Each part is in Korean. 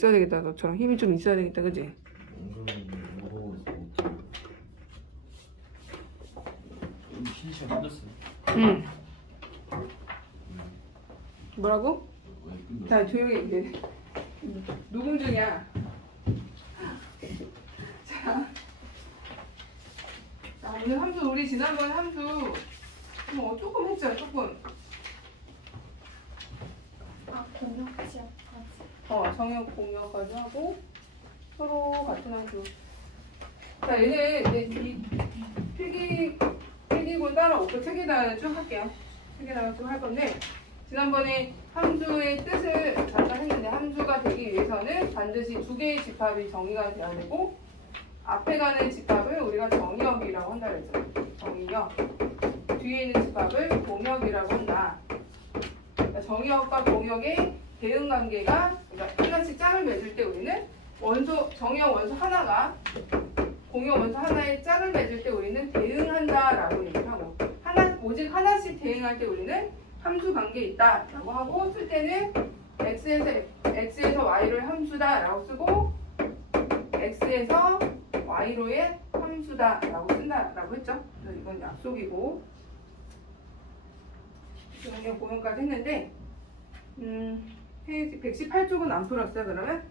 있어야 되겠다. 너처럼 힘이 좀 있어야 되겠다. 그지? 시간 끝났어. 응. 뭐라고? 자, 조용히 이제 녹음 중이야. 자, 오늘 함수 우리 지난번 함수 뭐 조금 했죠, 조금. 정역 공역까지 하고 서로 같은 함수. 자, 얘는 이제 이 필기본 따라오고 책에다가 쭉 할게요. 책에다가 쭉 할 건데, 지난번에 함수의 뜻을 잠깐 했는데, 함수가 되기 위해서는 반드시 두 개의 집합이 정의가 돼야 되고, 앞에 가는 집합을 우리가 정의역이라고 한다 그랬죠. 정의역. 뒤에 있는 집합을 공역이라고 한다. 그러니까 정의역과 공역의 대응 관계가, 그러니까 하나씩 짝을 맺을 때 우리는 정의역 원소 하나가 공역 원소 하나에 짝을 맺을 때 우리는 대응한다라고 얘기를 하고, 오직 하나씩 대응할 때 우리는 함수 관계에 있다라고 하고, 쓸 때는 x에서 y를 함수다라고 쓰고, x에서 y로의 함수다라고 쓴다라고 했죠. 그래서 이건 약속이고, 정의역 공역까지 했는데, 페이지 118쪽은 안 풀었어요, 그러면?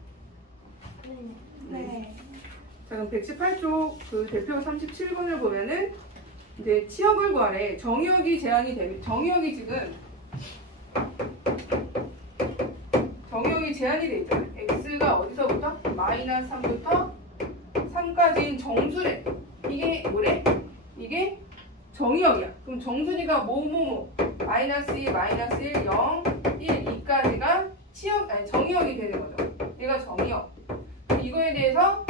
네. 자, 그럼 118쪽 그 대표 37번을 보면은 이제 치역을 구하래. 정의역이 제한이 되면, 정의역이 제한이 돼 있잖아요. x가 어디서부터? 마이너스 3부터 3까지인 정수래. 이게 뭐래? 이게 정의역이야. 그럼 정수니까 마이너스 2, 마이너스 1, 0, 1, 2까지가 정의역이 되는 거죠. 얘가 정의역. 이거에 대해서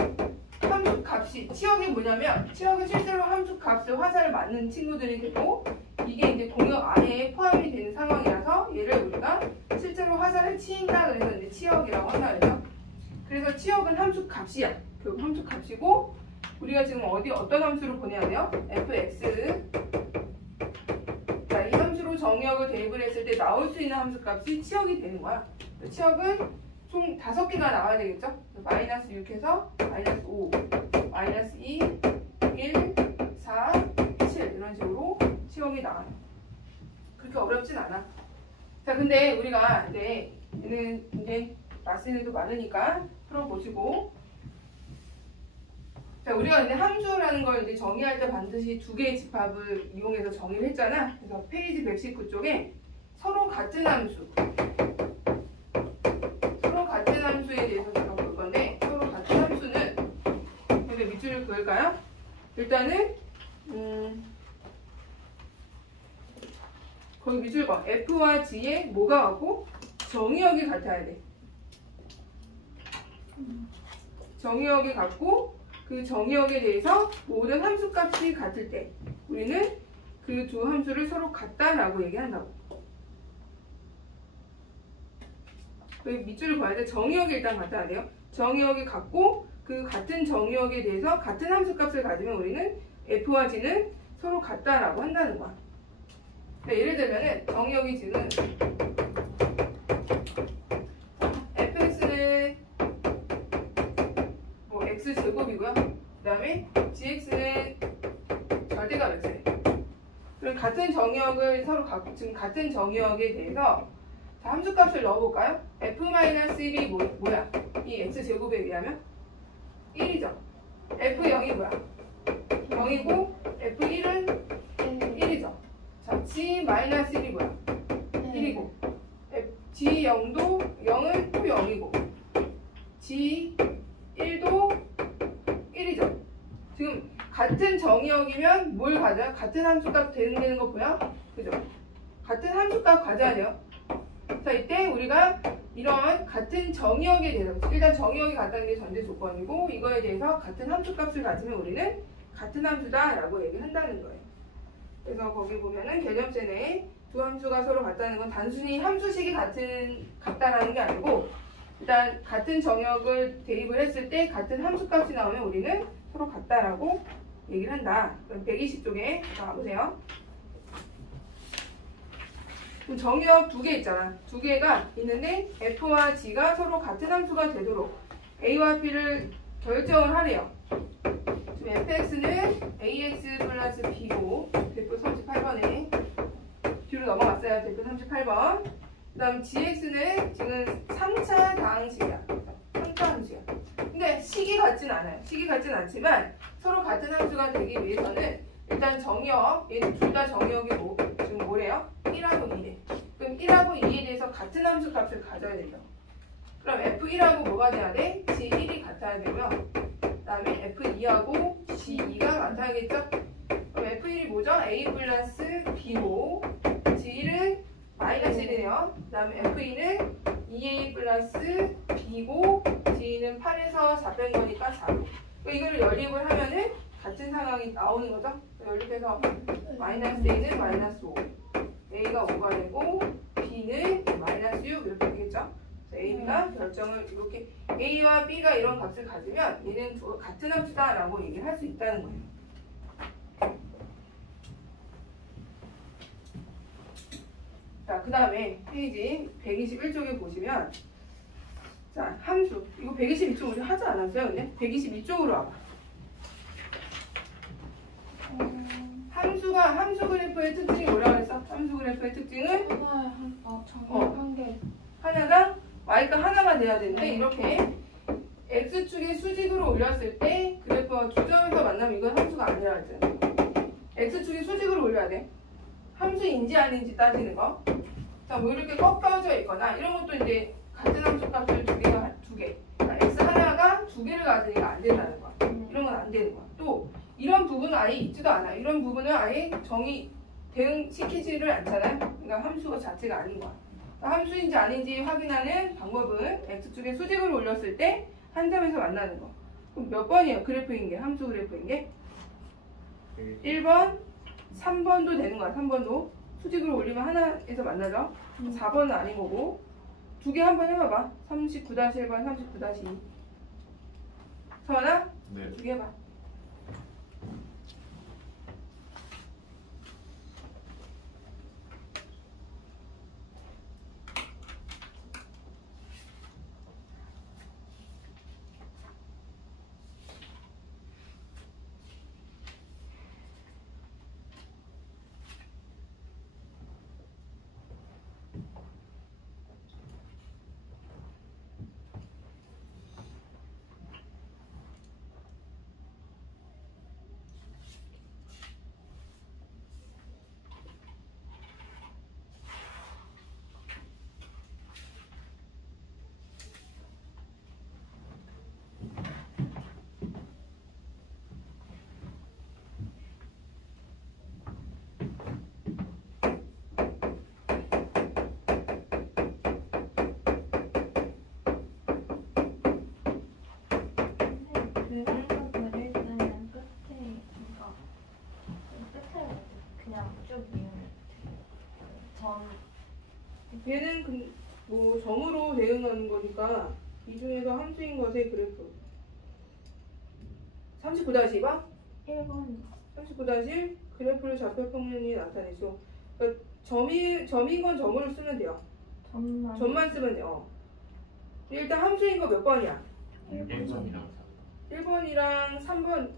함수 값이, 치역이 뭐냐면, 치역은 실제로 함수 값을 화살을 맞는 친구들이 되고, 이게 이제 공역 안에 포함이 되는 상황이라서 얘를 우리가 실제로 화살을 치인다 그래서 이제 치역이라고 한다 그래서. 그래서 치역은 함수 값이야. 결국 함수 값이고, 우리가 지금 어떤 함수로 보내야 돼요? fx. 자, 이 함수로 정의역을 대입을 했을 때 나올 수 있는 함수 값이 치역이 되는 거야. 치역은 총 5개가 나와야 되겠죠? 마이너스 6에서 마이너스 5, 마이너스 2, 1, 4, 7 이런 식으로 치역이 나와요. 그렇게 어렵진 않아. 자, 근데 우리가 얘는 이제 마스들도 많으니까 풀어보시고, 자, 우리가 근데 함수라는 걸 이제 정의할 때 반드시 두 개의 집합을 이용해서 정의를 했잖아. 그래서 페이지 119쪽에 서로 같은 함수에 대해서 제가 볼 건데, 서로 같은 함수는, 근데 밑줄을 그을까요? 일단은 거기 밑줄 봐. f와 g에 뭐가 같고 정의역이 같아야 돼. 정의역이 같고, 그 정의역에 대해서 모든 함수값이 같을 때 우리는 그 두 함수를 서로 같다라고 얘기한다고. 그 밑줄을 봐야 돼. 정의역이 일단 같아야 돼요. 정의역이 같고, 그 같은 정의역에 대해서 같은 함수값을 가지면 우리는 f와 g는 서로 같다라고 한다는 거야. 그러니까 예를 들면은 정의역이 지금 fx는 뭐 x 제곱이고요. 그 다음에 gx는 절대값 x래. 그럼 같은 정의역을 서로 갖고, 지금 같은 정의역에 대해서 자, 함수값을 넣어볼까요? f-1이 뭐야? 이 x제곱에 의하면 1이죠. f0이 뭐야? 0이고 f1은 1이죠. 자, g-1이 뭐야? 1이고 g0도 0은 또 0이고 g1도 1이죠. 지금 같은 정의역이면 뭘 가져요? 같은 함수값 되는 거 보여? 그죠? 같은 함수값 가져야 돼요. 자, 이때 우리가 이런 같은 정의역에 대해서, 일단 정의역이 같다는 게 전제 조건이고, 이거에 대해서 같은 함수값을 가지면 우리는 같은 함수다라고 얘기한다는 거예요. 그래서 거기 보면은 개념세 내에 두 함수가 서로 같다는 건 단순히 함수식이 같다라는 게 아니고, 일단 같은 정의역을 대입을 했을 때 같은 함수값이 나오면 우리는 서로 같다라고 얘기를 한다. 그럼 120쪽에 가보세요. 그럼 정의역 두 개 있잖아. 두 개가 있는데 F와 G가 서로 같은 함수가 되도록 A와 B를 결정을 하래요. 지금 fx는 ax 플러스 b고 대표 38번에 뒤로 넘어갔어요. 대표 38번. 그 다음 gx는 지금 3차 다항식이야. 3차 함수야. 근데 식이 같진 않아요. 식이 같진 않지만 서로 같은 함수가 되기 위해서는 일단 정의역, 얘는 둘 다 정의역이 지금 뭐래요? 1하고 2래. 그럼 1하고 2에 대해서 같은 함수 값을 가져야 되죠. 그럼 f1하고 뭐가 돼야 돼? g1이 같아야 되고요. 그 다음에 f2하고 g2가 같아야겠죠? 그럼 f1이 뭐죠? a 플러스 b고 g1은 마이너스 1이네요. 그 다음에 f2는 2a 플러스 b고 g2는 8에서 4 뺀 거니까 4고 이거를 연립을 하면은 같은 상황이 나오는 거죠? 연립해서 마이너스 a는 마이너스 5 a가 5가 되고 b는 마이너스 6 이렇게 되겠죠? A가 결정을 이렇게 A와 B가 이런 값을 가지면 얘는 같은 함수다 라고 얘기를 할 수 있다는 거예요. 자, 그 다음에 페이지 121쪽에 보시면 자, 함수 이거 122쪽 우리 하지 않았어요? 근데 122쪽으로 와봐. 함수 그래프의 특징이 뭐라고 했어? 함수 그래프의 특징은 정한 개. 하나가 y가 하나가 돼야 되는데 이렇게 x축의 수직으로 올렸을 때 그래프가 두 점에서 만나면 이건 함수가 아니라 했잖아요. x축의 수직으로 올려야 돼. 함수인지 아닌지 따지는 거. 자, 뭐 이렇게 꺾여져 있거나 이런 것도 이제 같은 함수 값을 두 개. 그러니까 x 하나가 두 개를 가지니까 안 된다는 거야. 이런 건 안 되는 거야. 또 이런 부분은 아예 있지도 않아. 이런 부분은 아예 대응시키지를 않잖아요. 그러니까 함수가 자체가 아닌 거야. 함수인지 아닌지 확인하는 방법은 x축의 수직을 올렸을 때 한 점에서 만나는 거. 그럼 몇 번이에요? 그래프인 게, 함수 그래프인 게? 1번, 3번도 되는 거야. 3번도. 수직으로 올리면 하나에서 만나죠? 4번은 아닌 거고. 두 개 한번 해봐봐. 39-1번, 39-2. 서원아? 네. 두 개 해봐. 그래서 그릴 때는 끝에 그냥 쭉 미우면 얘는 뭐 점으로 대응하는 거니까 이 중에서 함수인 것의 그래프 39-2번? 1번 39-1 그래프를 좌표 평면이 나타내죠. 그러니까 점인 건 점으로 쓰면 돼요. 점만 쓰면 돼요. 일단 함수인 거 몇 번이야? 1번이랑 1번이랑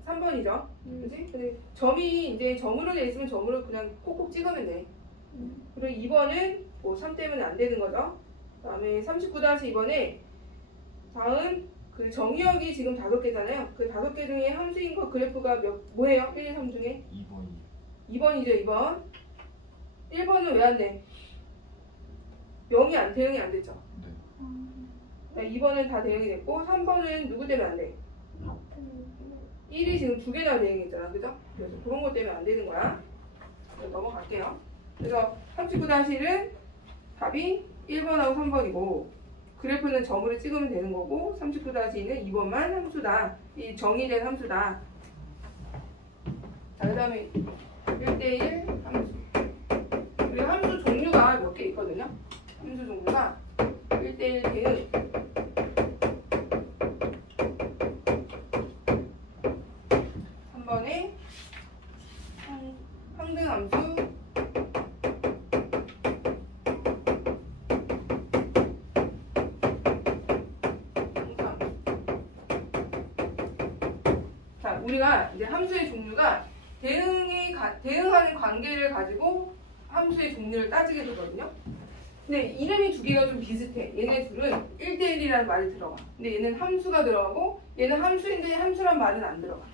3번이죠. 그지? 근데 점이 이제 점으로 돼 있으면 점으로 그냥 콕콕 찍으면 돼. 그리고 2번은 뭐 3 때문에 안 되는 거죠. 그 다음에 39-2번에 다음 그 정의역이 지금 5개잖아요. 그 5개 중에 함수인 거 그래프가 뭐예요? 1, 2, 3 중에? 2번이죠, 2번. 1번은 왜 안 돼? 0이 대응이 안 됐죠. 네. 2번은 다 대응이 됐고 3번은 누구 때문에 안 돼? 1이 지금 2개나 대응했잖아. 그죠? 그래서 그런 것 때문에 안 되는 거야. 넘어갈게요. 그래서 39-1은 답이 1번하고 3번이고 그래프는 점으로 찍으면 되는 거고 39-2는 2번만 함수다. 이 정의된 함수다. 자, 그 다음에 1대1 함수. 그리고 함수 종류가 몇 개 있거든요. 함수 종류가 1대1 대응 3번에 평등함수 우리가 이제 함수의 종류가 대응하는 관계를 가지고 함수의 종류를 따지게 되거든요. 근데 이름이 두 개가 좀 비슷해. 얘네 둘은 1대1이라는 말이 들어가. 근데 얘는 함수가 들어가고 얘는 함수인데 함수란 말은 안 들어가.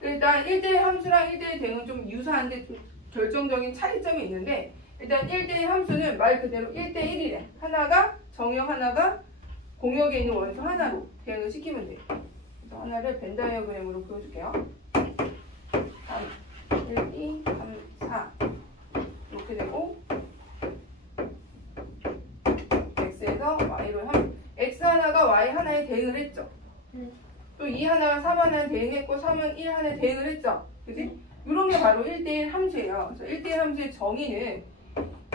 일단 1대1 함수랑 1대1 대응은 좀 유사한데 좀 결정적인 차이점이 있는데 일단 1대1 함수는 말 그대로 1대1이래. 하나가 정의역 하나가 공역에 있는 원수 하나로 대응을 시키면 돼. 그래서 하나를 벤 다이어그램으로 보여줄게요. 3, 1, 2, 3, 4 이렇게 되고 x에서 y로 x 하나가 y 하나에 대응을 했죠. 또 2 하나가 3 하나에 대응했고 3은 1 하나에 대응을 했죠. 그지? 이런 게 바로 1대1 함수예요. 그래서 1대1 함수의 정의는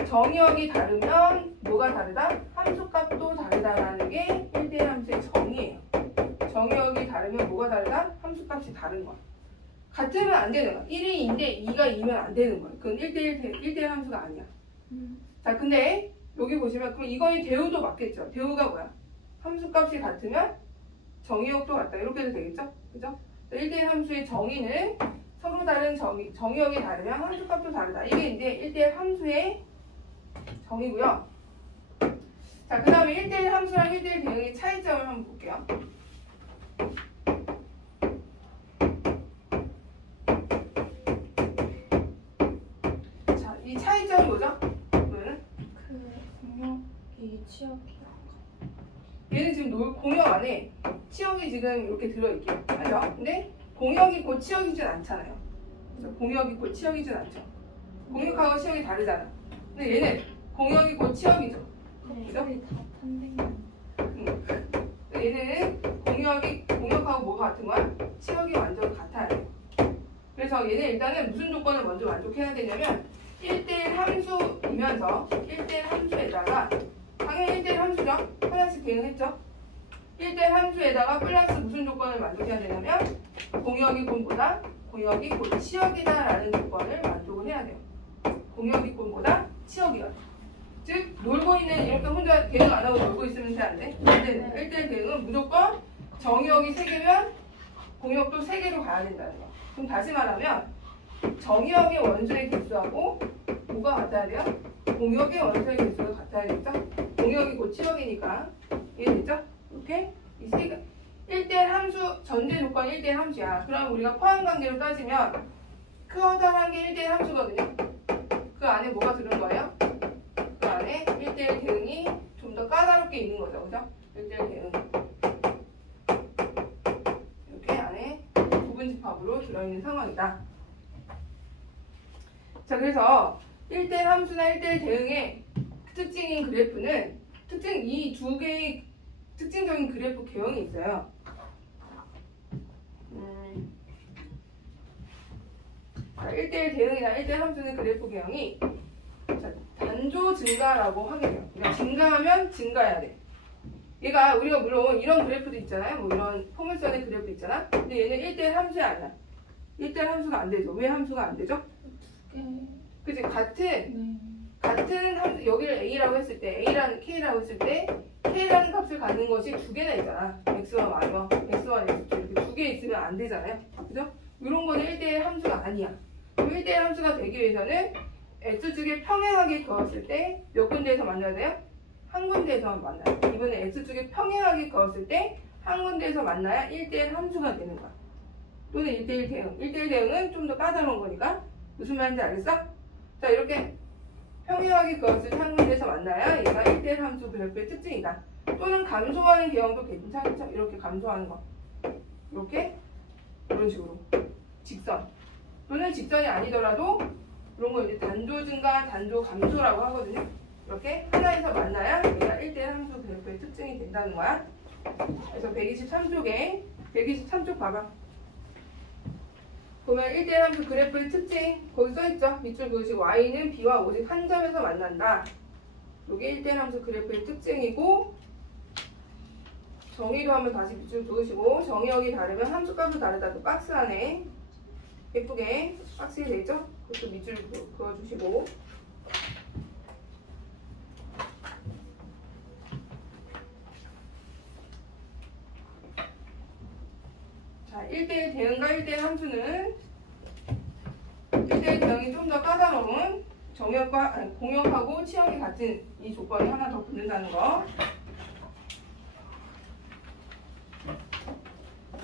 정의역이 다르면 뭐가 다르다? 함수값도 다르다라는 게 1대1 함수의 정의예요. 정의역이 다르면 뭐가 다르다? 함수값이 다른 거야. 같으면 안 되는 거야. 1이 2인데 2가 2면 안 되는 거야. 그건 1대1 함수가 아니야. 자, 근데 여기 보시면 그럼 이거의 대우도 맞겠죠. 대우가 뭐야? 함수값이 같으면 정의역도 같다. 이렇게 해도 되겠죠? 그죠? 1대1 함수의 정의는 서로 다른 정의역이 다르면 함수값도 다르다. 이게 이제 1대1 함수의 정의고요. 자, 그 다음에 1대1 함수랑 1대1 대응의 차이점을 한번 볼게요. 자, 이 차이점이 뭐죠? 그러면은 공역이 치역이요. 얘는 지금 공역 안에 치역이 지금 이렇게 들어있게요. 알죠? 근데 공역이 곧 치역이진 않잖아요. 그래서 공역이 곧 치역이진 않죠. 공역하고 치역이 다르잖아. 근데 얘는 공역이 곧 치역이죠. 그죠? 거의 다 탄생이야. 얘는 공역하고 뭐가 같은 거야? 치역이 완전 같아야 돼. 그래서 얘는 일단은 무슨 조건을 먼저 만족해야 되냐면 1대1 함수이면서 1대1 함수에다가 당연히 1대1 함수죠? 하나씩 대응했죠? 1대1 함수에다가 플러스 무슨 조건을 만족해야 되냐면 공역이 곤보다 공역이 곧 치역이다라는 조건을 만족을 해야 돼요. 공역이 곤보다 치역이야. 즉 놀고 있는 이렇게 혼자 대응 안 하고 놀고 있으면 안 돼? 1대1 대응은 무조건 정의역이 3개면 공역도 3개로 가야 된다는 거야. 그럼 다시 말하면 정의역의 원수의 개수하고 뭐가 같아야 돼요? 공역의 원수의 개수가 같아야겠죠? 공역이 곧 치역이니까 이해됐죠? 이렇게 이 3개 1대1 함수 전제 조건 1대1 함수야. 그럼 우리가 포함관계로 따지면 커다란 게 1대1 함수거든요. 그 안에 뭐가 들은 거예요? 그 안에 1대1 대응이 좀 더 까다롭게 있는 거죠. 그죠? 1대1 대응. 이렇게 안에 부분집합으로 들어있는 상황이다. 자, 그래서 1대1 함수나 1대1 대응의 특징인 그래프는 이 두 개의 특징적인 그래프 개형이 있어요. 자, 1대1 대응이나 1대1 함수는 그래프 개형이 자, 단조 증가라고 하게 돼요. 그러니까 증가하면 증가해야 돼. 얘가 우리가 물론 이런 그래프도 있잖아요. 뭐 이런 포물선의 그래프 있잖아. 근데 얘는 1대1 함수야 아니야. 1대1 함수가 안 되죠. 왜 함수가 안 되죠? 그치? 같은 함수, 여기를 A라고 했을 때, K라고 했을 때 K라는 값을 갖는 것이 두 개나 있잖아. X와 Y와 X와 X 이렇게 두 개 있으면 안 되잖아요. 그죠? 이런 거는 1대1 함수가 아니야. 1대1 함수가 되기 위해서는 X축에 평행하게 그었을 때 몇 군데에서 만나야 돼요? 한 군데에서만 만나요. 이번에 X축에 평행하게 그었을 때 한 군데에서 만나야 1대1 함수가 되는 거야. 또는 1대1 대응. 1대1 대응은 좀 더 까다로운 거니까 무슨 말인지 알겠어? 자, 이렇게 평행하게 그었을 때 한 군데에서 만나야 얘가 1대1 함수 그래프의 특징이다. 또는 감소하는 개형도 괜찮죠? 이렇게 감소하는 거. 이렇게 이런 식으로 직선. 또는 직선이 아니더라도 이런 거 이제 단조 증가, 단조 감소라고 하거든요. 이렇게 하나에서 만나야 얘가 1대1 함수 그래프의 특징이 된다는 거야. 그래서 123쪽 봐봐. 보면 1대1 함수 그래프의 특징 거기 써있죠. 밑줄 그으시고 y는 b와 오직 한 점에서 만난다. 이게 1대1 함수 그래프의 특징이고 정의도 한번 다시 밑줄 그으시고 정의역이 다르면 함수값도 다르다. 그 박스 안에 예쁘게 박스에 되죠? 그것도 밑줄 그어주시고 자, 자, 1대1 대응과 1대1 함수는 1대1 대응이 좀 더 까다로운 공역하고 치역이 같은 이 조건이 하나 더 붙는다는 거.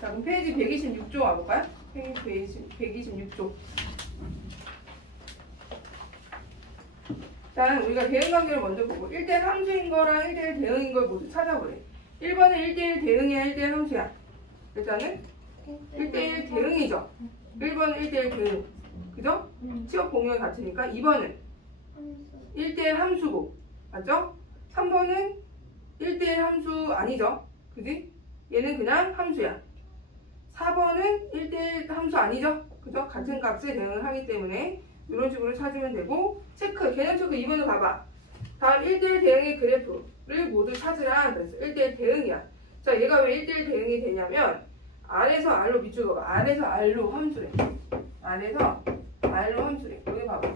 자, 그럼 페이지 126조 와볼까요? 페이지 126조. 일단 우리가 대응 관계를 먼저 보고 1대1 함수인 거랑 1대1 대응인 걸 모두 찾아보래. 1번은 1대1 대응이야, 1대1 함수야? 일단은 1대1 대응이죠. 1번은 1대1 대응. 그죠? 치역 공역이 같으니까 2번은 1대1 함수고. 맞죠? 3번은 1대1 함수 아니죠? 그지? 얘는 그냥 함수야. 4번은 1대1 함수 아니죠? 그죠? 같은 값에 대응을 하기 때문에 이런 식으로 찾으면 되고, 체크, 개념 체크 2번을 봐봐. 다음 1대1 대응의 그래프를 모두 찾으라. 그래서 1대1 대응이야. 자, 얘가 왜 1대1 대응이 되냐면 R에서 R로 밑줄 그어봐. R에서 R로 함수래. R에서 R로 함수래. 여기 봐봐.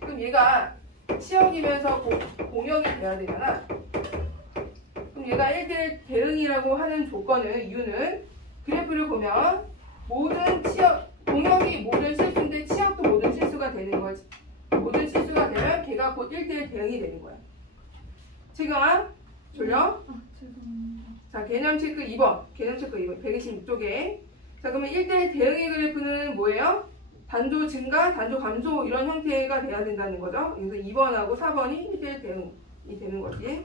그럼 얘가 치역이면서 공역이 돼야 되잖아. 그럼 얘가 1대1 대응이라고 하는 조건은, 이유는 그래프를 보면 모든 공역이 모든 실수인데 치역도 모든 실수가 되는 거지. 모든 실수가 되면 걔가 곧 1대1 대응이 되는 거야. 지금아, 졸려? 죄송합니다. 자, 개념 체크 2번. 개념 체크 2번. 126쪽에. 자, 그러면 1대1 대응의 그래프는 뭐예요? 단조 증가, 단조 감소 이런 형태가 돼야 된다는 거죠. 그래서 2번하고 4번이 1대1 대응이 되는 거지.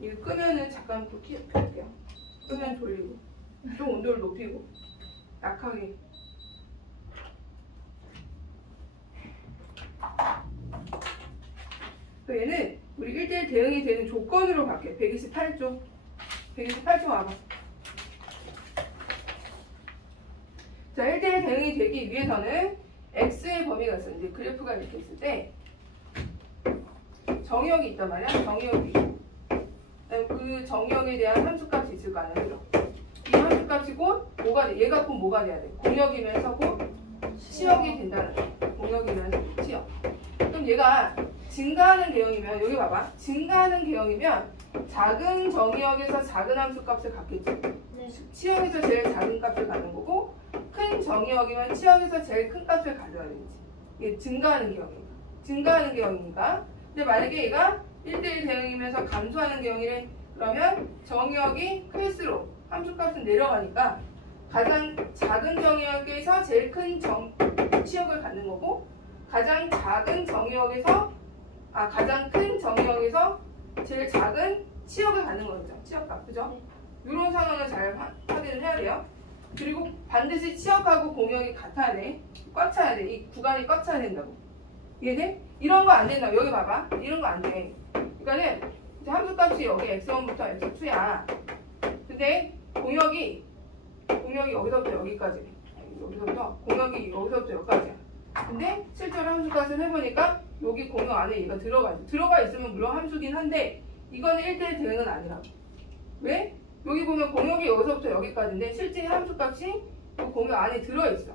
이거 끄면은 잠깐 또 켤게요. 끄면 돌리고. 좀 온도를 높이고. 약하게. 또 얘는 우리 1대1 대응이 되는 조건으로 갈게요. 128조. 128조 와봐. 자, 1대1 대응이 되기 위해서는 x의 범위가 있어. 이제 그래프가 이렇게 있을 때 정역이 있단 말이야. 정역이. 그 정역에 대한 함수값이 있을 거 아니야. 이 함수값이 곧 뭐가 돼? 얘가 곧 뭐가 돼야 돼? 공역이면서 곧 치역이 된다는 거야. 공역이면서 치역. 그럼 얘가 증가하는 개형이면, 여기 봐봐. 증가하는 개형이면 작은 정의역에서 작은 함수값을 갖겠죠. 네. 치역에서 제일 작은 값을 갖는 거고, 큰 정의역이면 치역에서 제일 큰 값을 가져야 되지. 이게 증가하는 개형이니까. 증가하는 개형이니까. 근데 만약에 얘가 1대1 대응이면서 감소하는 개형이래. 그러면 정의역이 클수록 함수값은 내려가니까 가장 작은 정의역에서 제일 큰 치역을 갖는 거고, 가장 큰 정의역에서 제일 작은 치역을 갖는 거죠. 치역값. 그죠? 이런 상황을 잘 확인을 해야 돼요. 그리고 반드시 치역하고 공역이 같아야 돼. 꽉 차야 돼. 이 구간이 꽉 차야 된다고. 이해돼? 이런 거 안 된다고. 여기 봐봐. 이런 거 안 돼. 그러니까는 이제 함수값이 여기 x1부터 x2야. 근데 공역이 여기서부터 여기까지. 공역이 여기서부터 여기까지야. 근데 실제로 함수값을 해보니까 여기 공역 안에 얘가 들어가 있으면 물론 함수긴 한데 이거는 1대1 대응은 아니라고. 왜? 여기 보면 공역이 여기서부터 여기까지인데 실제 함수값이 이 공역 안에 들어있어.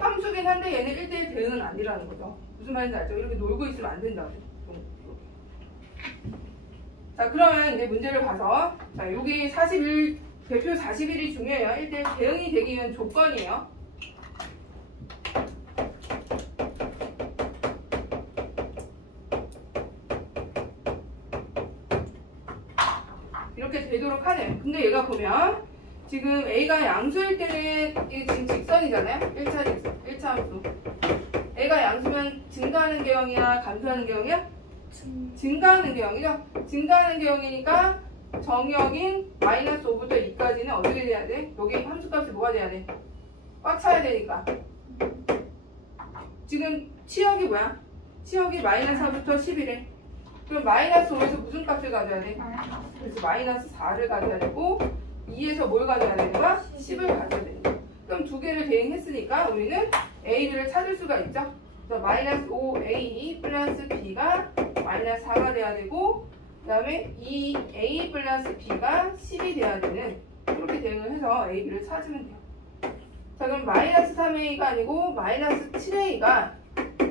함수긴 한데 얘는 1대1 대응은 아니라는 거죠. 무슨 말인지 알죠? 이렇게 놀고 있으면 안 된다고. 자, 그러면 이제 문제를 봐서, 자, 여기 41, 대표 41이 중요해요. 1대1 대응이 되기 위한 조건이에요. 이렇게 되도록 하네요. 근데 얘가 보면 지금 A가 양수일 때는 이게 지금 직선이잖아요. 1차 직선, 1차 함수. A가 양수면 증가하는 개형이야, 감소하는 개형이야? 증가하는 개형이죠. 증가하는 개형이니까 정역인 -5부터 2까지는 어떻게 돼야 돼? 여기 함수값이 뭐가 돼야 돼? 꽉 차야 되니까. 지금 치역이 뭐야? 치역이 -4부터 10이래. 그럼 -5에서 무슨 값을 가져야 돼? 그래서 -4를 가져야 되고 2에서 뭘 가져야 되는 거야? 10을 가져야 되는 거야. 그럼 두 개를 대응했으니까 우리는 A를 찾을 수가 있죠. 그래서 -5A 플러스 B가 -4가 돼야 되고, 그 다음에 2A 플러스 B가 10이 돼야 되는, 이렇게 대응을 해서 A, B를 찾으면 돼요. 자, 그럼 -3A가 아니고 -7A가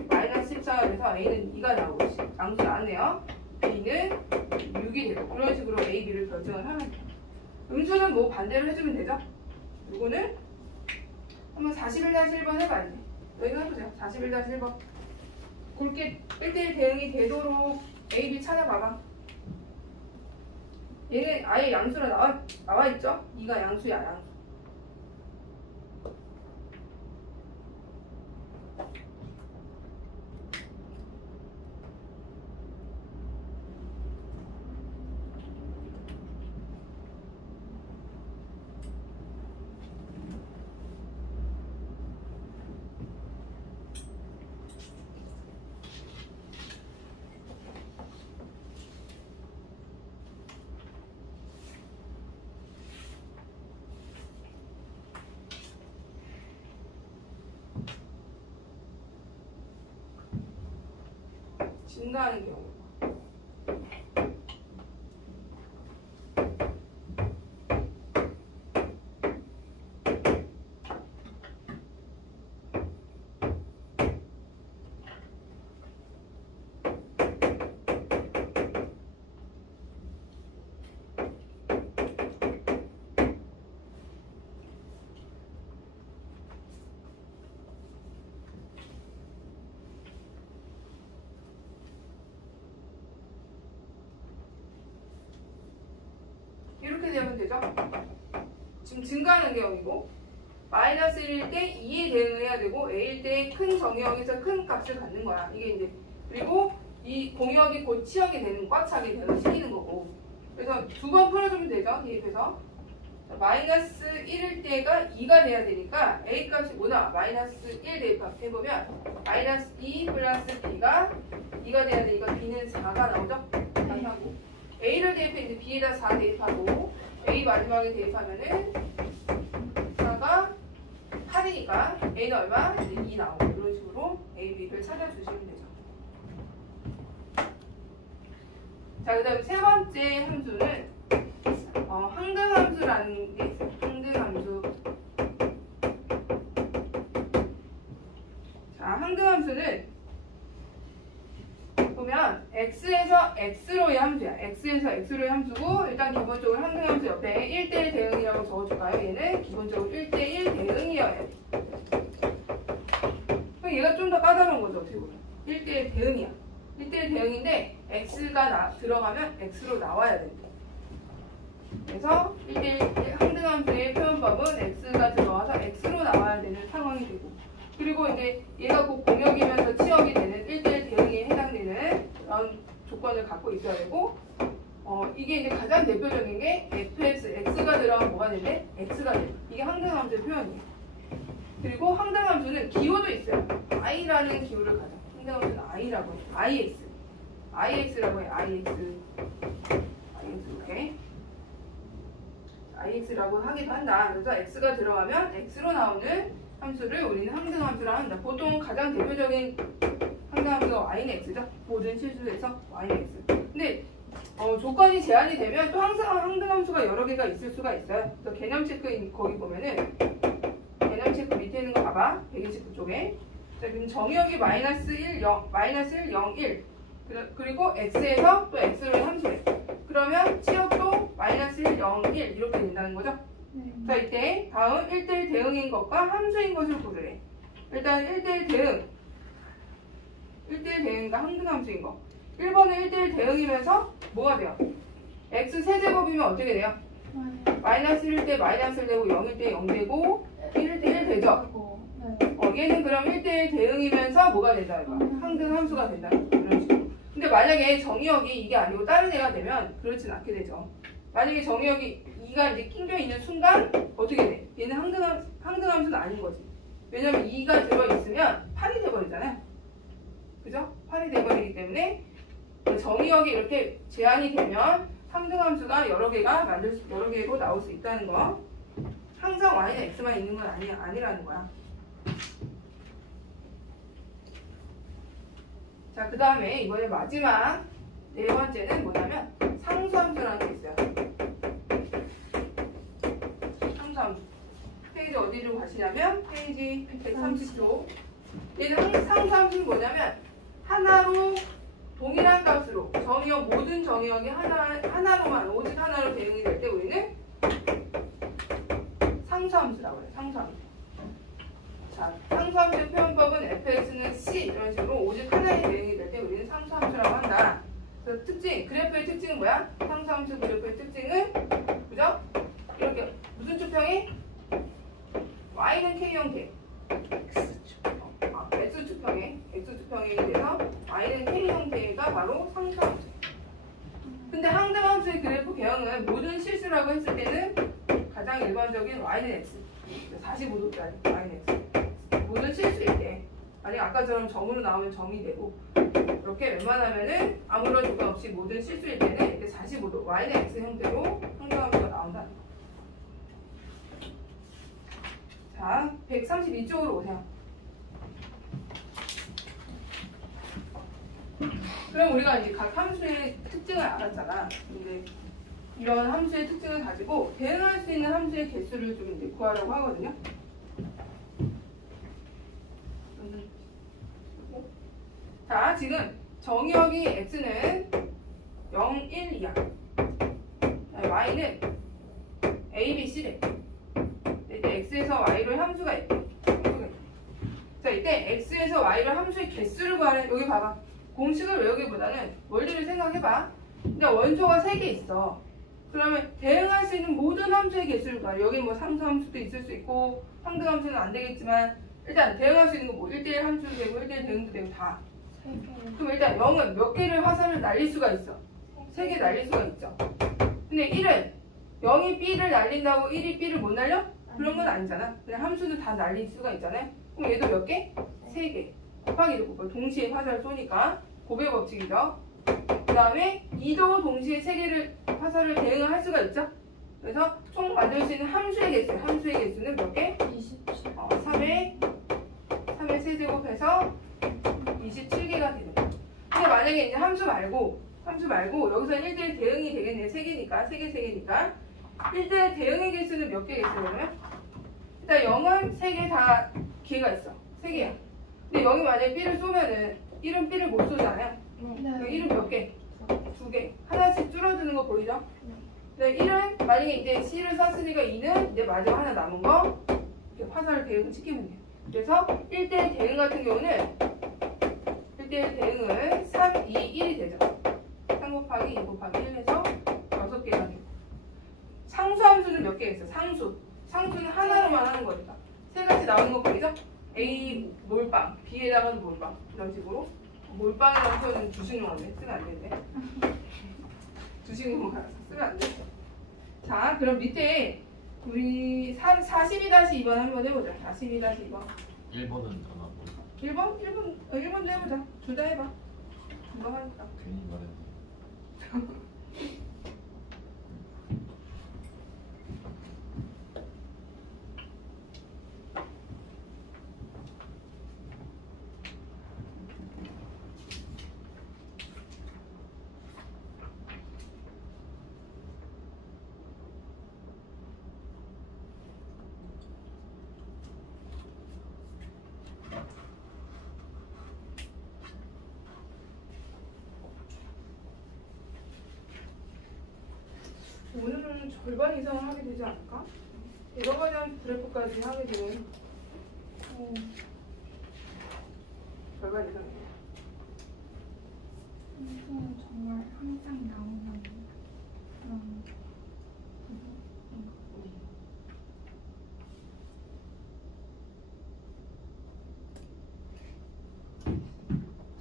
-14가 돼서 A는 2가 나오고, 양수 나왔네요. B는 6이 되고, 그런 식으로 A, B를 결정을 하면 돼요. 음수는 뭐 반대로 해주면 되죠? 이거는 한번 41-1번 해봐야지. 너희가 해보세요. 41-1번. 굵게 1대1 대응이 되도록 A, B 찾아봐봐. 얘는 아예 양수로 나와 있죠? 2가 양수야, 양수. 증가하는 경우. 이렇게 되면 되죠? 지금 증가하는 경우이고 마이너스 1일 때 2에 대응을 해야 되고 A일 때 큰 정의역에서 큰 값을 갖는 거야. 이게 이제 그리고 이 공역이 곧 치역이 되는 꽉 차게 되는 시키는 거고. 그래서 두 번 풀어주면 되죠. 대입해서 마이너스 1일 때가 2가 돼야 되니까 A 값이 뭐 나와? 마이너스 1 대입해보면 마이너스 2 플러스 B가 2가 돼야 되니까 B는 4가 나오죠? 하고 A를 대입해 이제 B에다 4 대입하고 A 마지막에 대입하면은 4가 8이니까 A는 얼마? 이제 2 나오고 이런 식으로 A, B를 찾아주시면 되죠. 자, 그 다음에 세 번째 함수는 항등함수라는 게 있어요. 항등함수. 자, 항등함수는 보면 x에서 x로의 함수야. x에서 x로의 함수고 일단 기본적으로 항등함수 옆에 1대1 대응이라고 적어줄까요? 얘는 기본적으로 1대1 대응이어야 돼. 그럼 얘가 좀 더 까다로운 거죠. 어떻게 보면 1대1 대응이야. 1대1 대응인데 x가 들어가면 x로 나와야 된다. 그래서 1대1 항등함수의 표현법은 x가 들어와서 x로 나와야 되는 상황이 되고 그리고 이제 얘가 곧 공역이면서 치역이 되는 1대1 대응에 해당되는 그런 조건을 갖고 있어야 되고 이게 이제 가장 대표적인 게 fx, x가 들어가면 뭐가 되는데 x가 돼. 이게 항등함수의 표현이에요. 그리고 항등함수는 기호도 있어요. i라는 기호를 가져. 항등함수는 i라고 해요. ix라고 해요. ix 오케이. ix라고 하기도 한다. 그래서 x가 들어가면 x로 나오는 함수를 우리는 항등함수라 한다. 보통 가장 대표적인 항등함수가 y는 x죠. 모든 실수에서 y는 x. 근데 조건이 제한이 되면 또 항상 항등함수가 여러 개가 있을 수가 있어요. 그래서 개념 체크 거기 보면은 개념 체크 밑에 있는 거 봐봐. 129쪽에. 자, 그럼 정의역이 마이너스 1, 0, 마이너스 1, 0, 1. 그리고 x에서 또 x로의 함수래. 그러면 치역도 마이너스 1, 0, 1 이렇게 된다는 거죠. 자, 이때 다음 1대1 대응인 것과 함수인 것을 고르래. 일단 1대1 대응. 1대1 대응과 항등함수인 거. 1번은 1대1 대응이면서 뭐가 돼요? x 세제곱이면 어떻게 돼요? 마이너스 1일 때 마이너스 1 되고 0일 때 0 되고 1일 때 1 되죠? 얘는 그럼 1대1 대응이면서 뭐가 된다? 이거 항등함수가 된다. 이런 식으로. 근데 만약에 정의역이 이게 아니고 다른 애가 되면 그렇진 않게 되죠. 만약에 정의역이 2가 이제 낑겨 있는 순간 어떻게 돼? 얘는 항등함수는 아닌 거지. 왜냐면 2가 들어있으면 8이 돼버리잖아요. 그죠? 8이 돼버리기 때문에 정의역이 이렇게 제한이 되면 항등함수가 여러 개로 나올 수 있다는 거. 항상 y나 x만 있는 건 아니라는 거야. 자, 그 다음에 이번에 마지막 네 번째는 뭐냐면 상수함수라는 게 있어요. 상수함수. 페이지 어디로 가시냐면 페이지 130쪽. 얘는 상수함수는 뭐냐면 하나로 동일한 값으로 정의역 모든 정의역이 하나로만 오직 하나로 대응이 될 때 우리는 이런 식으로 오직 하나의 대응이 될 때 우리는 상수함수라고 한다. 그래서 특징, 그래프의 특징은 뭐야? 상수함수 그래프의 특징은 그죠? 이렇게 무슨 추평이? y는 k 형태. X축평이 돼서 y는 k 형태가 바로 상수함수. 근데 항등함수의 그래프 개형은 모든 실수라고 했을 때는 가장 일반적인 y는 x 45도짜리 y는 x 모든 실수일 때 만약 아까처럼 점으로 나오면 점이 되고 이렇게 웬만하면은 아무런 조건 없이 모든 실수일 때는 이렇게 45도 y는 x 형태로 항등함수가 나온다. 자, 132쪽으로 오세요. 그럼 우리가 이제 각 함수의 특징을 알았잖아. 근데 이런 함수의 특징을 가지고 대응할 수 있는 함수의 개수를 좀 이제 구하려고 하거든요. 자, 지금 정의역이 x는 0, 1, 2야. y는 a, b, c래. 이때 x에서 y로 함수가 있대. 자, 이때 x에서 y로 함수의 개수를 구하래. 여기 봐봐. 공식을 외우기보다는 원리를 생각해봐. 근데 원소가 3개 있어. 그러면 대응할 수 있는 모든 함수의 개수를 구하래. 여기 뭐 상수함수도 있을 수 있고 항등함수는 안 되겠지만 일단 대응할 수 있는 거 뭐 1대1 함수도 되고 1대1 대응도 되고 다. 그럼 일단 0은 몇 개를 화살을 날릴 수가 있어? 3개 날릴 수가 있죠. 근데 1은 0이 b를 날린다고 1이 b를 못 날려? 그런 건 아니잖아. 그냥 함수는 다 날릴 수가 있잖아요. 그럼 얘도 몇 개? 3개. 곱하기도 곱하기. 동시에 화살을 쏘니까 고배 법칙이죠. 그 다음에 2도 동시에 3개를 화살을 대응을 할 수가 있죠. 그래서 총 만들 수 있는 함수의 개수는 몇 개? 27. 3의 세제곱해서 27개가 되는 거예요. 근데 만약에 이제 함수 말고 여기서 1대1 대응이 되겠네. 3개니까 1대1 대응의 개수는 몇 개겠어요? 그러면? 일단 0은 3개 다 기회가 있어. 3개야. 근데 0이 만약에 B를 쏘면은 1은 B를 못 쏘잖아요. 그럼 1은 몇 개? 2개. 하나씩 줄어드는 거 보이죠? 근데 1은 만약에 이제 C를 쐈으니까 2는 이제 마지막 하나 남은 거 이렇게 화살을 대응을 시키면 돼요. 그래서 1대1 대응 같은 경우는 1대1 대응은 3, 2, 1이 되죠. 3 곱하기 2 곱하기 1 해서 6개가 돼요. 상수함수는 몇 개 있어? 상수는 하나로만 하는 거니까. 세 가지 나오는 거 보이죠? A 몰빵, B에다가도 몰빵 이런 식으로. 몰빵이라는 표현은 주식용어인데 쓰면 안 되는데. 주식용어 쓰면 안 돼. 자, 그럼 밑에 우리 42-2번 한번 해보자. 42-2번. 1번은 안 하고 1번도 해보자. 둘 다 해봐. 금방 하니까. 괜히 말했네. 오늘은 절반 이상을 하게 되지 않을까? 여러 가지 그래프까지 하게 되면 절반 이상이에요. 항상 정말 항상 나오는 그런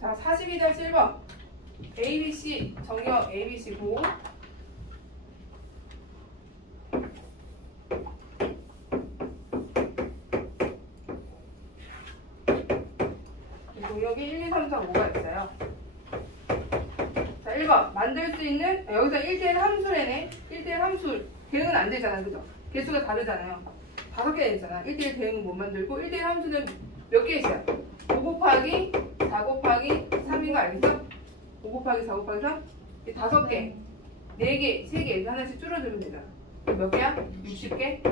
자, 42-1번 ABC 정역 ABC 고 동역이 1, 2, 3, 4, 5가 있어요. 자, 1번 만들 수 있는 여기서 1대1 함수래네. 1대1 함수 대응은 안 되잖아. 그죠? 개수가 다르잖아요. 5개 되잖아. 1대1 대응은 못 만들고 1대1 함수는 몇 개 있어요? 5 곱하기 4 곱하기 3인 거 알겠어? 5 곱하기 4 곱하기 3? 5개 4개, 3개 이렇게 하나씩 줄어들면 되잖아. 몇 개야? 60개?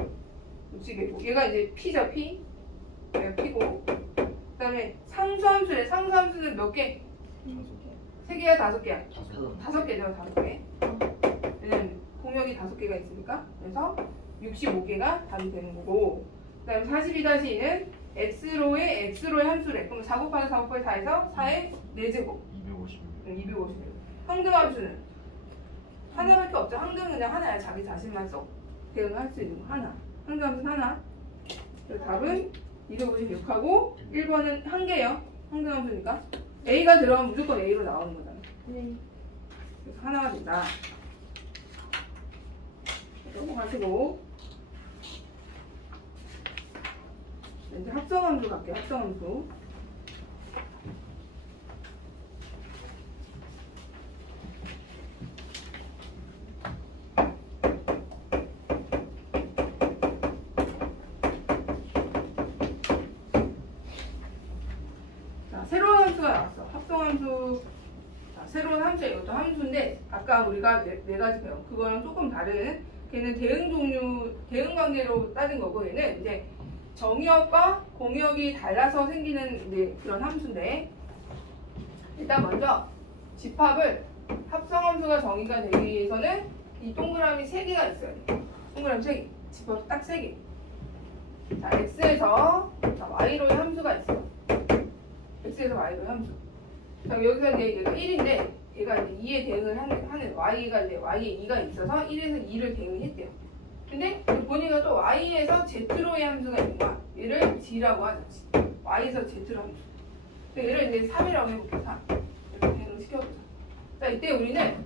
60개고 얘가 이제 P죠. P. 얘가 P고 그 다음에 상수함수래. 상수함수는 몇 개? 3개야? 5개야? 5개죠. 5개. 왜냐면 공역이 5개가 있으니까. 그래서 65개가 답이 되는 거고 그 다음에 42-2는 x로의 함수래. 그럼 4 곱하기 4 곱하기 4 해서 4의 4제곱. 256. 251. 항등함수는 하나밖에 없죠. 항등은 그냥 하나야. 자기 자신만 쏙 대응할 수 있는 거 하나. 항등함수는 하나. 그래서 답은 256하고 1번은 한 개예요. 항등함수니까 A가 들어가면 무조건 A로 나오는 거잖아. 네. 그래서 하나가 된다. 넘어가시고 이제 합성함수 갈게요. 합성함수. 자, 새로운 함수가 나왔어. 합성함수. 자, 새로운 함수야. 이것도 함수인데 아까 우리가 네 가지 배운 그거랑 조금 다른, 걔는 대응 관계로 따진 거고, 얘는 이제 정의역과 공역이 달라서 생기는 이제 그런 함수인데, 일단 먼저 집합을 합성함수가 정의가 되기 위해서는 이 동그라미 3개가 있어야 돼. 동그라미 3개. 집합 딱 3개. 자, x에서 y로의 함수가 있어. x에서 y로의 함수. 자, 여기서 이제 얘가 1인데 얘가 이제 2에 대응을 하는 y가 이제 y에 2가 있어서 1에서 2를 대응했대요. 근데 보니까 또 y에서 z로의 함수가 있는 거야. 얘를 g라고 하죠. y에서 z로 함수. 얘를 이제 3이라고 해볼게요. 3. 이렇게 대응을 시켜보자. 자, 이때 우리는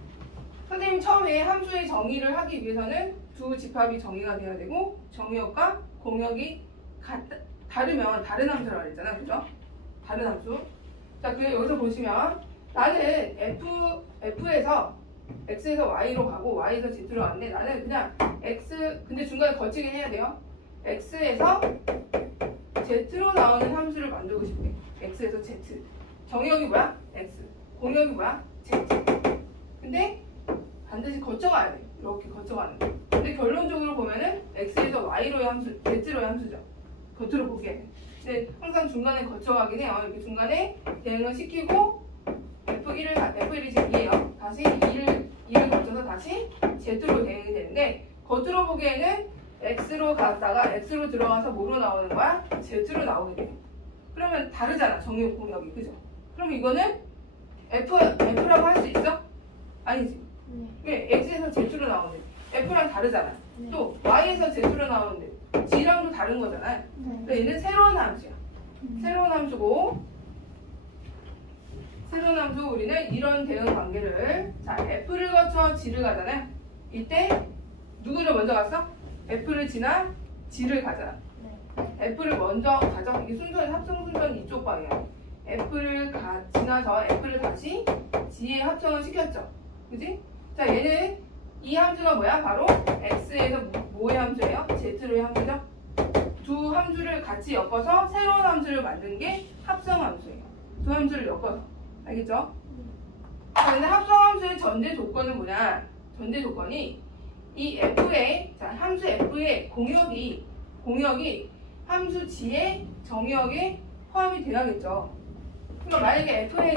선생님이 처음에 함수의 정의를 하기 위해서는 두 집합이 정의가 돼야 되고 정의역과 공역이 다르면 다른 함수라고 그랬잖아. 그죠? 다른 함수. 자, 그 여기서 보시면 나는 F에서 X에서 Y로 가고 Y에서 Z로 가는데 나는 그냥 X, 근데 중간에 거치게 해야 돼요. X에서 Z로 나오는 함수를 만들고 싶대. X에서 Z. 정의역이 뭐야? X. 공역이 뭐야? Z. 근데 반드시 거쳐가야 돼. 이렇게 거쳐가는 거. 근데 결론적으로 보면은 X에서 Y로의 함수, Z로의 함수죠. 겉으로 보기에는. 근데 항상 중간에 거쳐가긴 해요. 이렇게 중간에 대응을 시키고 F1이 지금 2예요. 다시 2를 거쳐서 다시 Z로 대응이 되는데 겉으로 보기에는 X로 갔다가 X로 들어가서 뭐로 나오는 거야? Z로 나오게 돼요. 그러면 다르잖아. 정의역 공역이. 그죠? 그럼 이거는 F라고 할 수 있어? 아니지. 왜? X에서 Z로 나오는데 F랑 다르잖아. 네. 또 Y에서 Z로 나오는데 G랑도 다른 거잖아요. 그러니까 얘는 새로운 함수야. 새로운 함수고, 새로운 함수 우리는 이런 대응 관계를, 자, F를 거쳐 G를 가잖아요. 이때 누구를 먼저 갔어? F를 지나 G를 가잖아. F를 먼저 가죠. 이게 순서는 합성 순서는 이쪽 방향. F를 지나서 F를 다시 G에 합성을 시켰죠. 그지? 자, 얘는 이 함수가 뭐야? 바로 X에서 뭐의 함수예요? Z로의 함수죠? 두 함수를 같이 엮어서 새로운 함수를 만든 게 합성 함수예요. 두 함수를 엮어서. 알겠죠? 자, 근데 합성 함수의 전제 조건은 뭐냐? 전제 조건이 이 F의, 자, 함수 F의 공역이 함수 G의 정의역에 포함이 돼야겠죠. 그러니까 만약에 F의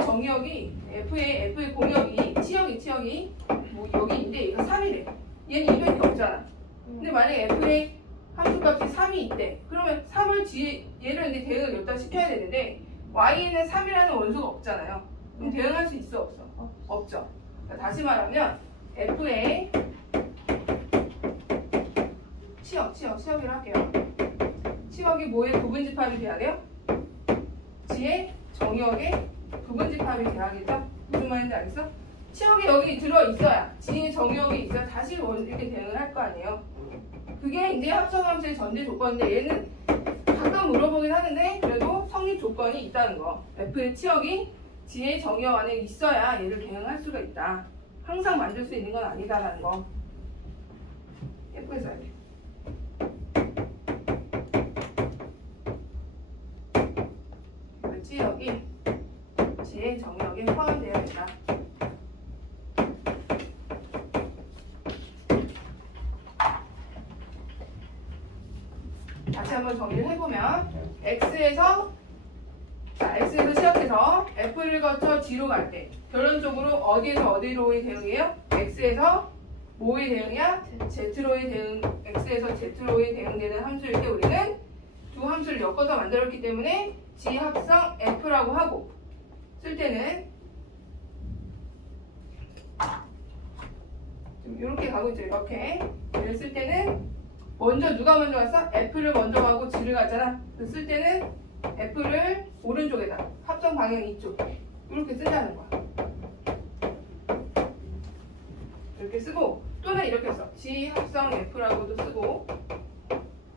공역이 치역이 뭐 여기 있는데 얘가 3이래. 얘는 200이 없잖아. 근데 만약에 F의 함수값이 3이 있대. 그러면 3을 얘를 이제 대응을 여기다 시켜야 되는데 Y에는 3이라는 원소가 없잖아요. 그럼 대응할 수 있어 없어? 없죠. 그러니까 다시 말하면 F의 치역이라 할게요. 치역이 뭐의 부분집합이 돼야 돼요? G의 정의역의 부분집합이 돼야겠죠? 무슨 말인지 알겠어? 치역이 여기 들어있어야 G의 정의역이 있어야 다시 이렇게 대응을 할 거 아니에요. 그게 이제 합성함수의 전제 조건인데 얘는 가끔 물어보긴 하는데 그래도 성립 조건이 있다는 거. F의 치역이 G의 정의역 안에 있어야 얘를 대응할 수가 있다. 항상 만들 수 있는 건 아니다라는 거. 예쁘게 써야 돼. 치역이 G의 정의역에 포함되어야 된다. 다시 한번 정리를 해보면 X에서 시작해서 F를 거쳐 G로 갈 때 결론적으로 어디에서 어디로의 대응이에요? X에서 뭐의 대응이야? Z로의 대응, X에서 Z로의 대응되는 함수일 때 우리는 두 함수를 엮어서 만들었기 때문에 G 합성 F라고 하고 쓸 때는 좀 이렇게 가고 있죠. 이렇게 얘를 쓸 때는 먼저 누가 먼저 갔어? F를 먼저 가고 G를 갔잖아. 그래서 쓸 때는 F를 오른쪽에다 합성 방향 이쪽 이렇게 쓰자는 거야. 이렇게 쓰고 또는 이렇게 써. G 합성 F라고도 쓰고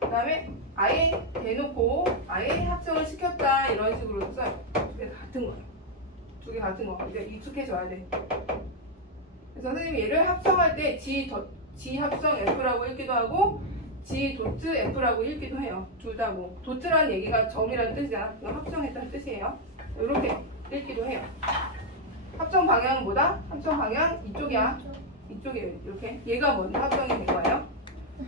그 다음에 아예 대놓고 아예 합성을 시켰다 이런 식으로 써요. 두 개 같은 거예요. 두 개 같은 거. 이제 익숙해져야 돼. 그래서 선생님이 얘를 합성할 때 G 합성 F라고 읽기도 하고 G 도트 F라고 읽기도 해요. 둘 다 뭐. 도트라는 얘기가 점이라는 뜻이잖아. 이건 합성했다는 뜻이에요. 이렇게 읽기도 해요. 합성 방향은 뭐다? 합성 방향 이쪽이야. 이쪽이에요. 이렇게. 얘가 먼저 합성이 된 거예요.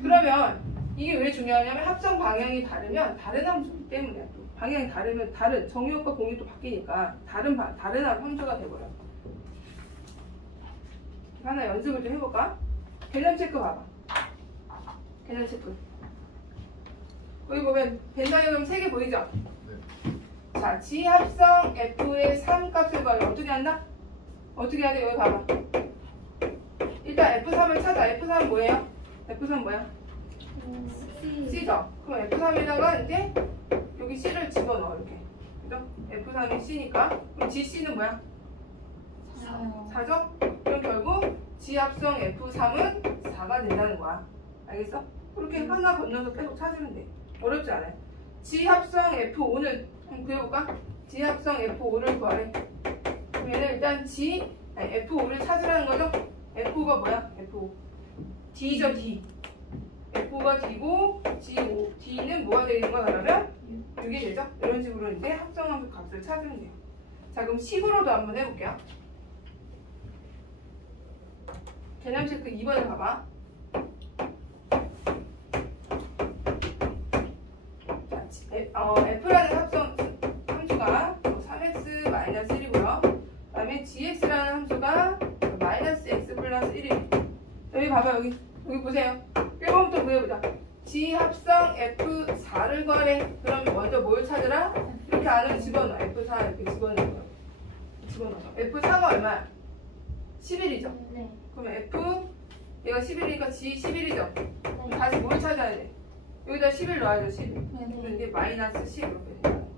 그러면 이게 왜 중요하냐면 합성 방향이 다르면 다른 함수기 때문이야. 또 방향이 다르면 다른 정의역과 공이 또 바뀌니까 다른 함수가 돼버려. 하나 연습을 좀 해볼까? 계산 체크 봐봐. 계산 체크. 여기 보면 벤다이어그램 3개 보이죠? 네. 자, G 합성 F의 3 값을 구하면 어떻게 한다? 어떻게 해야 돼? 여기 봐봐. 일단 F3을 찾아. F3은 뭐예요? F3 뭐야? C죠? 그럼 F3에다가 이제 여기 C를 집어넣어. 이렇게. 그죠? F3이 C니까. 그럼 GC는 뭐야? 4죠? 그럼 결국 G 합성 F3은 4가 된다는 거야. 알겠어? 그렇게 하나 건너서 계속 찾으면 돼. 어렵지 않아요. G 합성 F5는 한번 그려볼까? G 합성 F5를 구하래. 그럼 얘는 일단 F5를 찾으라는 거죠? F가 뭐야? F5. D죠, D. F가 D고 G5. D는 뭐가 되는 거야? 그러면 6이 되죠? 이런 식으로 이제 합성함수 값을 찾으면 돼요. 자, 그럼 식으로도 한번 해볼게요. 개념 체크 2번을 봐봐. F라는 합성 함수가 3x-1이고요. 그 다음에 gx라는 함수가 -x 플러스 1이에요. 여기 봐봐. 여기 보세요. 1번부터 구해보자. G 합성 F4를 구하래. 그럼 먼저 뭘 찾으라? 이렇게 안으로 집어넣어. F4 이렇게 집어넣어. F4가 얼마야? 11이죠? 네. 그러면 F 얘가 11이니까 G 11이죠? 그럼 네. 다시 뭘 찾아야 돼? 여기다 11 넣어야죠. 11. 네. 그럼 이제 -10 이렇게 돼요.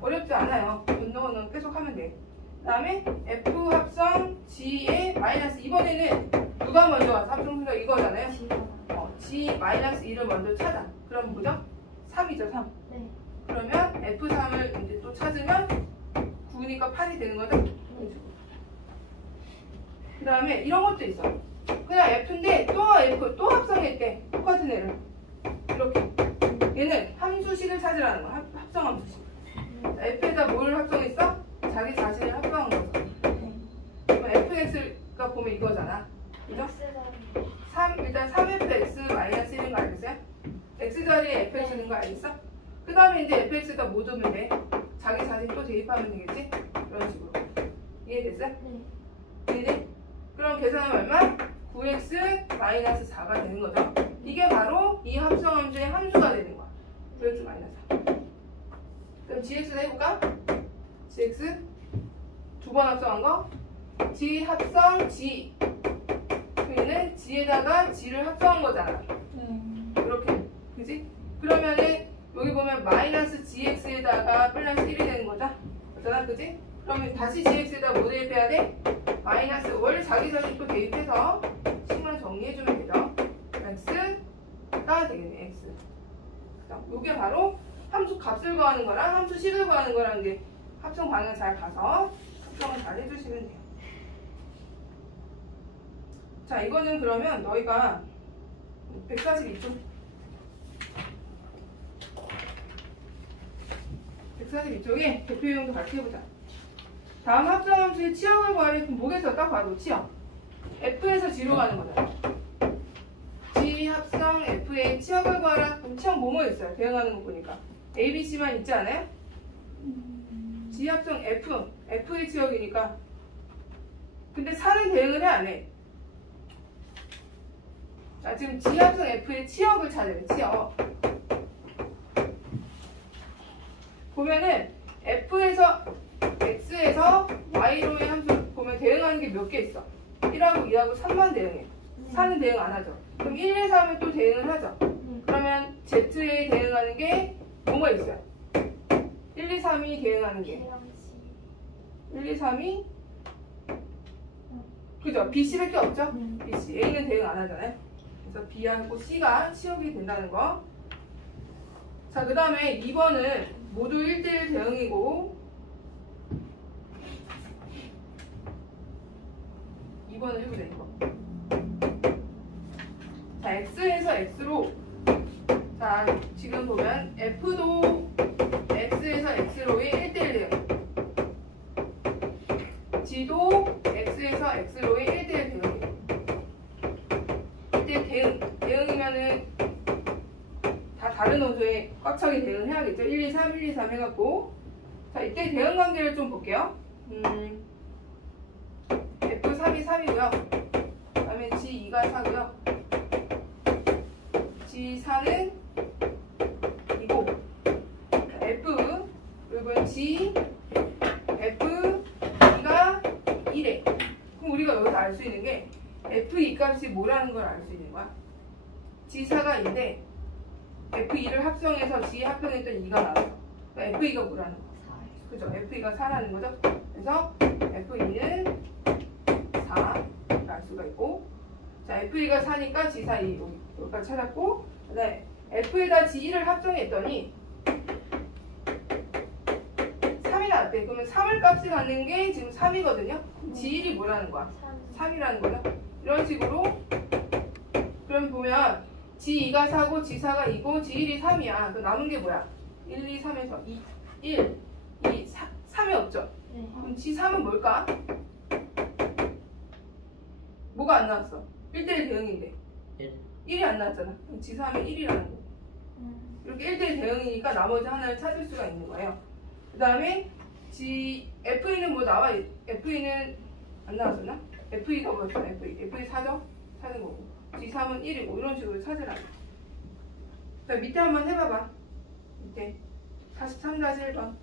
어렵지 않아요. 운동은 계속 하면 돼. 그 다음에 F 합성 G의 -2. 이번에는 누가 먼저 와서 합성수가 이거잖아요. G -2를 먼저 찾아. 그럼 뭐죠? 3이죠. 3. 네. 그러면 F3을 이제 또 찾으면 9니까 8이 되는 거죠? 그 다음에 이런 것도 있어. 그냥 F인데 또 F 또 합성했대. 똑같은 애를. 이렇게. 얘는 함수식을 찾으라는 거야. 합성 함수식. 자, F에다 뭘 합성했어? 자기 자신을 합성한 거죠. 네. 그럼 FX가 보면 이거잖아. 그죠? 일단 3fx-1인 거 알겠어요? x자리에 fx인 거 알겠어? 그 다음에 이제 fx가 뭐 두면 돼? 자기 자신 또 대입하면 되겠지? 이런 식으로. 이해됐어요? 네. 이해돼? 그럼 계산하면 얼마? 9x-4가 되는 거죠. 이게 바로 이 합성함수의 함수가 되는 거야. 9x-4. 그럼 gx도 해볼까? gx 두 번 합성한 거 g 합성 g. 얘는 g에다가 g를 합성한 거잖아. 이렇게. 그지? 그러면은 여기 보면 -gx에다가 플러스 1이 되는 거죠? 맞잖아. 그지? 그러면 다시 gx에다 뭐 대입해야 돼? 원래 자기 자신 또 대입해서 식만 정리해주면 되죠. x가 되겠네. x. 이게 바로 함수 값을 구하는 거랑 함수 식을 구하는 거랑 이제 합성 방향 잘 가서 합성을 잘 해주시면 돼요. 자, 이거는 그러면 너희가 142쪽 142쪽에 대표 유형도 같이 해보자. 다음 합성함수의 치역을 구하래. 그럼 뭐겠어? 딱 봐도 치역. F에서 G로 가는 거잖아. G 합성 F의 치역을 구하라. 그럼 치역 뭐뭐 있어요? 대응하는 거 보니까 A, B, C만 있지 않아요? G 합성 F의 치역이니까. 근데 4는 대응을 해 안 해? 자, 지금 G 합성 F의 치역을 찾아야 돼. 치역. 보면은 F에서 X에서 Y로의 함수 보면 대응하는 게 몇 개 있어? 1하고 2하고 3만 대응해. 4는 대응 안 하죠. 그럼 1, 2, 3은 또 대응을 하죠. 그러면 Z에 대응하는 게 뭐가 있어요? 1, 2, 3이 대응하는 게 1, 2, 3이 그죠? B, C밖에 없죠? B, C. A는 대응 안 하잖아요. 그래서 B하고 C가 취업이 된다는 거. 자, 그 다음에 2번은 모두 1대1 대응이고 2번을 해보자 이거. 자, X에서 X로 자, 지금 보면 F도 X에서 X로의 1대1 대응 G도 X에서 X로의 1대1 대응이에요. 1대1 대응이면은 다 다른 원소에 꽉 차게 대응을 해야겠죠. 1, 2, 3, 1, 2, 3 해갖고 자, 이때 대응 관계를 좀 볼게요. F3이 3이고요. 그 다음에 G2가 4고요. G4는 2고 F 그리고 G F2가 1에 그럼 우리가 여기서 알 수 있는 게 F2 값이 뭐라는 걸 알 수 있는 거야? G4가 2인데 F2를 합성해서 G 합성했던 2가 나왔어. 그러니까 F2가 뭐라는 거야? 그죠? F2가 4라는 거죠? 그래서 F2는 4 알 수가 있고 자, F2가 4니까 G4 2 여기까지 찾았고 네, F에다 G1을 합성했더니 3이 나왔대. 그러면 3을 값을 갖는 게 지금 3이거든요. G1이 뭐라는 거야? 3이라는 거죠. 이런 식으로 그럼 보면 G2가 4고 G4가 2고 G1이 3이야. 그럼 남은 게 뭐야? 1, 2, 3에서 2, 1, 2, 3이 없죠? 그럼 G3은 뭘까? 뭐가 안 나왔어? 1대1 대응인데 1이 안 나왔잖아. 그럼 G3은 1이라는 거. 이렇게 1대1 대응이니까 나머지 하나를 찾을 수가 있는 거예요. 그 다음에 F2는 뭐 나와? F2는 안 나왔었나? F2가 뭐였어? F2 4죠? 찾은 거고 G3은 1이고 이런 식으로 찾으라고. 자, 밑에 한번 해봐봐. 밑에 43-1번.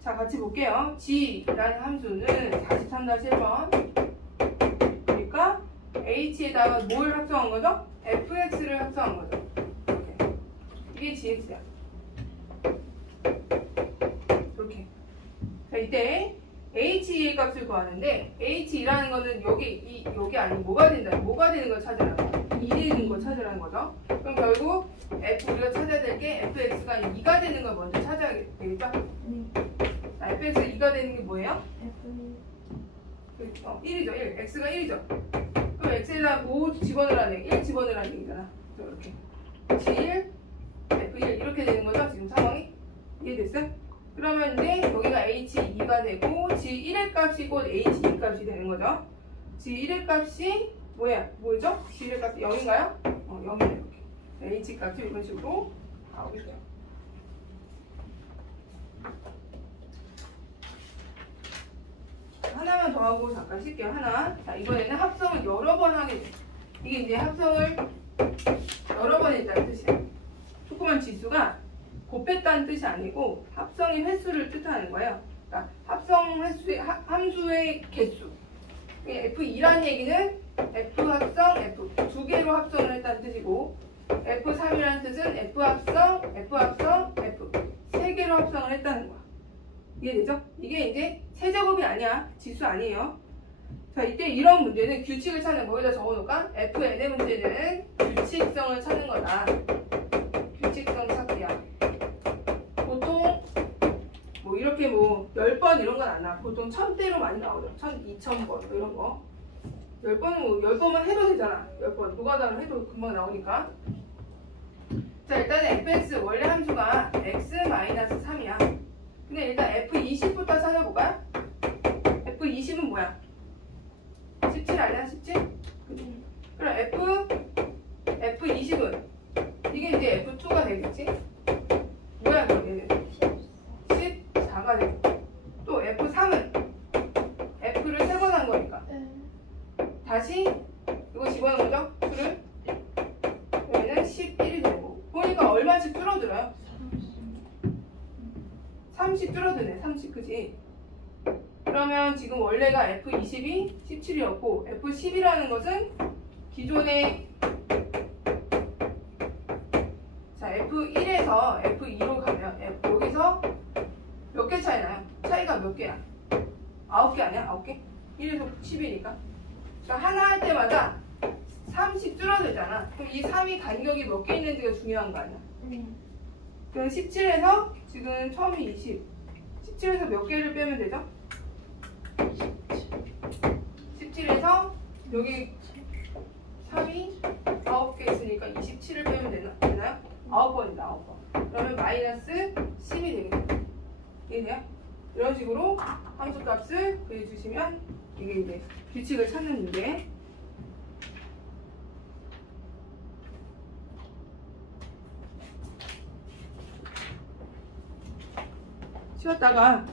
자, 같이 볼게요. G라는 함수는 43-1번. 그러니까 H에다가 뭘 합성한 거죠? fx를 합성한 거죠. 이렇게. 이게 gx야. 이렇게. 자, 이때 H의 값을 구하는데 H라는 거는 여기 아니고 뭐가 된다. 뭐가 되는 걸 찾으라는 거야. 2 되는 걸 찾으라는 거죠. 그럼 결국 우리가 찾아야 될 게 fx가 2가 되는 걸 먼저 찾아야 되겠죠? 자, fx가 2가 되는 게 뭐예요? 1이죠. 1. x가 1이죠. 그럼 x에다 뭐 집어넣으라는 1 집어넣으라는 얘기잖아. 이렇게 g1, f1 이렇게 되는 거죠. 지금 상황이 이해됐어요? 그러면 이제 여기가 h2가 되고 g1의 값이 곧 h2 값이 되는 거죠. g1의 값이 뭐죠? g1의 값이 0인가요? 0이네요. 이렇게 h 값이 이런 식으로 나오게 돼요. 하나만 더 하고 잠깐 쉴게요. 하나. 자, 이번에는 합성을 여러 번 하게 돼. 이게 이제 합성을 여러 번 했다는 뜻이에요. 조그만 지수가 곱했다 합성했다는 뜻이 아니고 합성의 횟수를 뜻하는 거예요. 그러니까 합성 횟수의 함수의 개수. F2라는 얘기는 F 합성, F 두 개로 합성을 했다는 뜻이고, F3이라는 뜻은 F 합성, F 합성, F 세 개로 합성을 했다는 거야. 이해되죠? 이게 이제 세제곱이 아니야. 지수 아니에요. 자, 이때 이런 문제는 규칙을 찾는 거기다 적어놓을까? FN의 문제는 규칙성을 찾는 거다. 규칙성 찾기야. 보통 뭐 이렇게 뭐 10번 이런 건 안 나와. 보통 1000대로 많이 나오죠. 1000, 2000번 이런 거. 10번은 뭐 10번만 해도 되잖아. 10번 노가다로 해도 금방 나오니까. 자, 일단 fx 원래 함수가 x-3이야. 근데 일단 f20부터 찾아볼까요? f20은 뭐야? 17 아니야? 17? 그치? 그럼 f20은 이게 이제 f2가 되겠지? 뭐야 그럼 얘는? 14가 되고, 또 f3은 f를 3번 한 거니까 다시 이거 집어넣은 거죠? 수를? 얘는 11이 되고, 보니까 얼마씩 줄어들어요? 30 줄어드네. 30 그지? 그러면 지금 원래가 F20이 17이었고 F10이라는 것은 기존의 자 F1에서 F2로 가면 여기서 몇 개 차이 나요? 차이가 몇 개야? 9개 아니야? 9개? 1에서 10이니까. 그러니까 하나 할 때마다 30 줄어들잖아. 그럼 이 3이 간격이 몇 개 있는지가 중요한 거 아니야? 그럼 17에서 지금 처음이 20. 17에서 몇 개를 빼면 되죠? 17에서 여기 3이 9개 있으니까 27을 빼면 되나요? 9번이다. 9번. 그러면 마이너스 10이 되겠네요. 이해돼요? 이런 식으로 함수값을 구해주시면 이게 이제 규칙을 찾는 문제. 쉬었다가